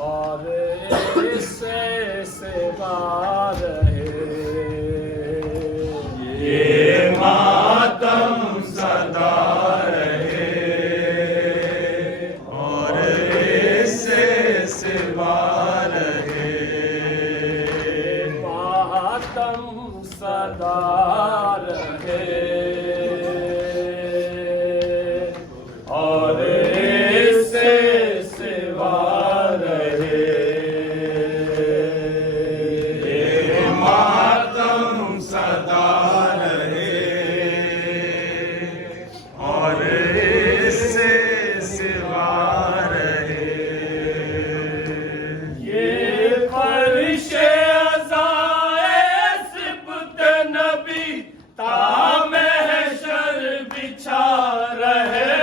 और इससे सिवा रहे। ये मातम सदा रहे और इससे सिवा रहे। मातम सदा रहे और इससे सिवा रहे। ये मातम सदा रहे और इससे सिवा रहे। ये फर्शे अज़ाए सिब्त नबी तामहशर बिछा रहे।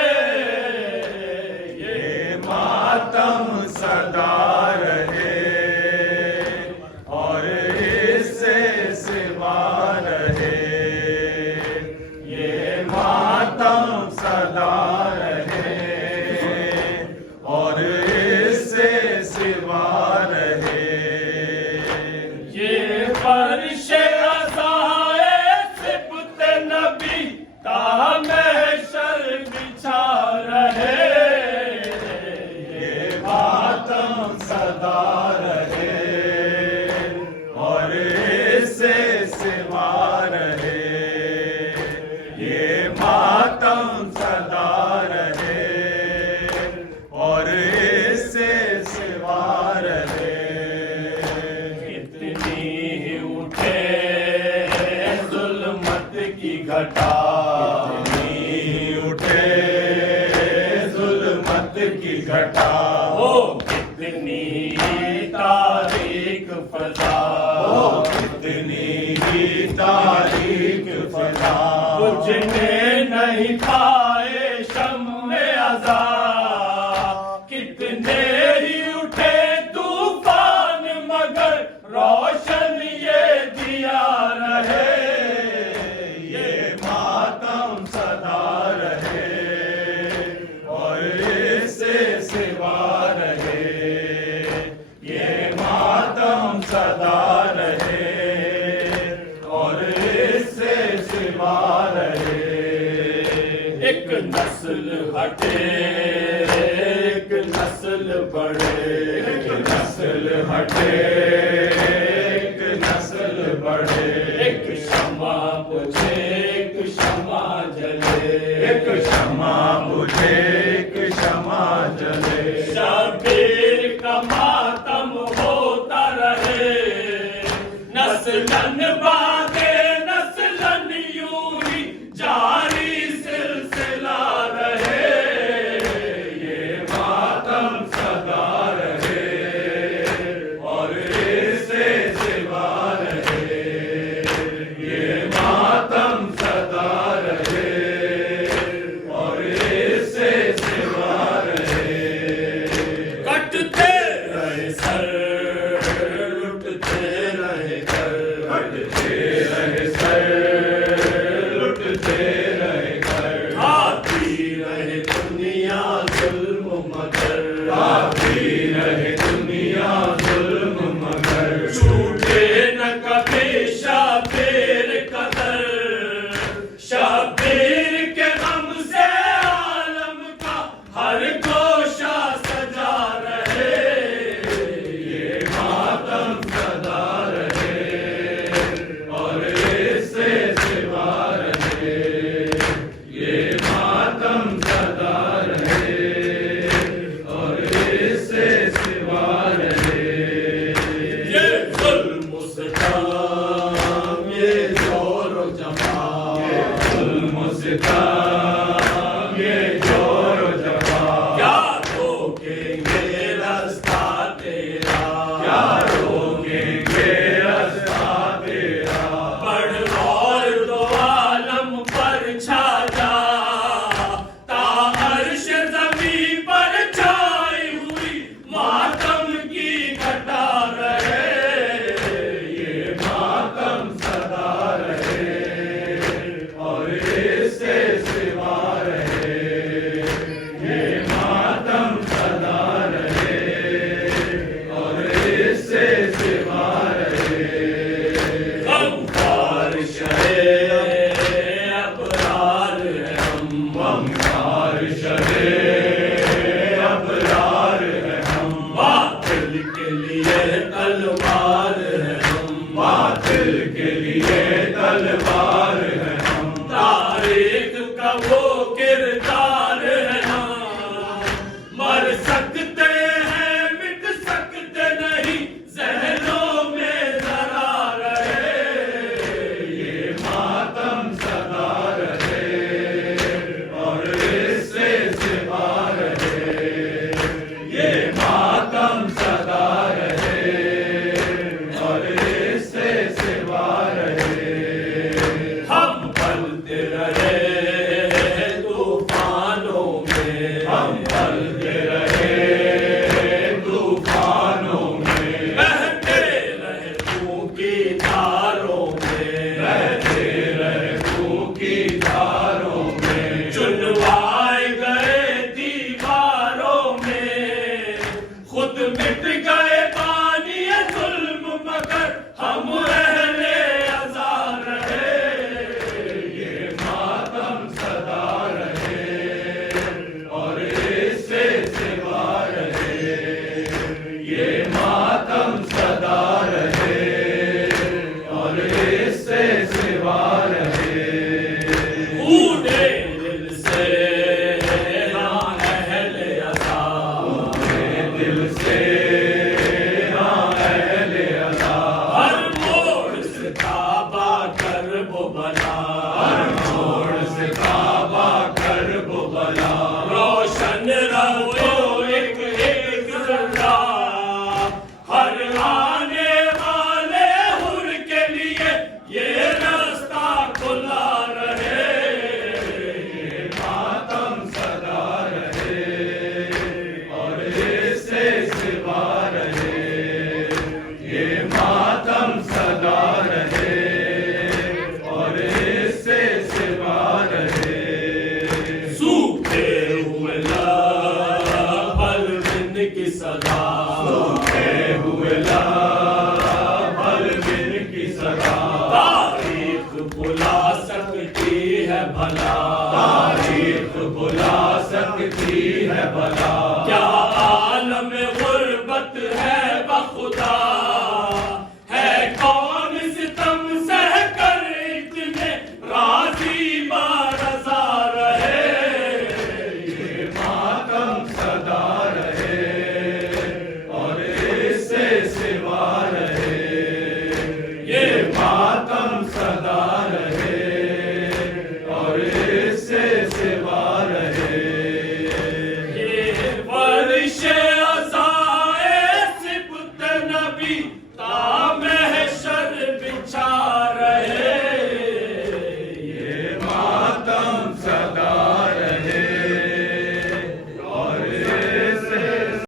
ये मातम सदा रहे और इससे सिवा रहे। ये मातम सदा रहे और इससे सिवा रहे। ये फर्शे अज़ाए सिब्त नबी तामहशर बिछा रहे। ये मातम सदा रहे और इससे सिवा रहे। ये मातम सदा रहे और इससे सिवा रहे। कितनी ही उठे जुल्मत की घटा, कितनी उठे जुल्मत की घटा, ओ कितनी ही तारीख फजा, ओ कितनी ही तारीख फजा, बुझने नहीं पाए शम्मे अज़ा। कितने ही उठे तूफान मगर रोशन ये दिया रहे। ये मातम सदा रहे और इससे सिवा रहे। ये मातम सदा रहे और इससे सिवा रहे। एक नस्ल हटे एक नस्ल बढ़े, एक नस्ल हटे एक नस्ल बढ़े। एक क्षमा बुझे एक क्षमा जले, एक क्षमा बुझे एक क्षमा जले। शबीर का मातम होता रहे। नस्लन बादे नस्लन यूं ही जारी सिलसिला रहे। ये मातम सदा रहे और इससे सिवा रहे। ये मातम सदा रहे और इससे सिवा रहे। कटते रहे सर लुटते रहे घर, कटते रहे सर लुटते रहे घर। आती रहे दुनिया जुल्म मगर, आती रहे दुनिया जुल्म मगर। छूटे न कभी शबीर कदर। शबीर के गम से आलम का हर गोशा सजा रहे। हर आने वाले हुर के लिए ये रास्ता खुला रहे, ये मातम सदा रहे और इससे सिवा रहे, ये मातम सदा रहे और इससे सिवा रहे। सूखे हुए लाल बिन की सदा, सूखे हुए लाल बिन की सदा, तारीख बुला सकती है भला, तारीख बुला सकती है भला। क्या आलम गुर्बत है बखुदा,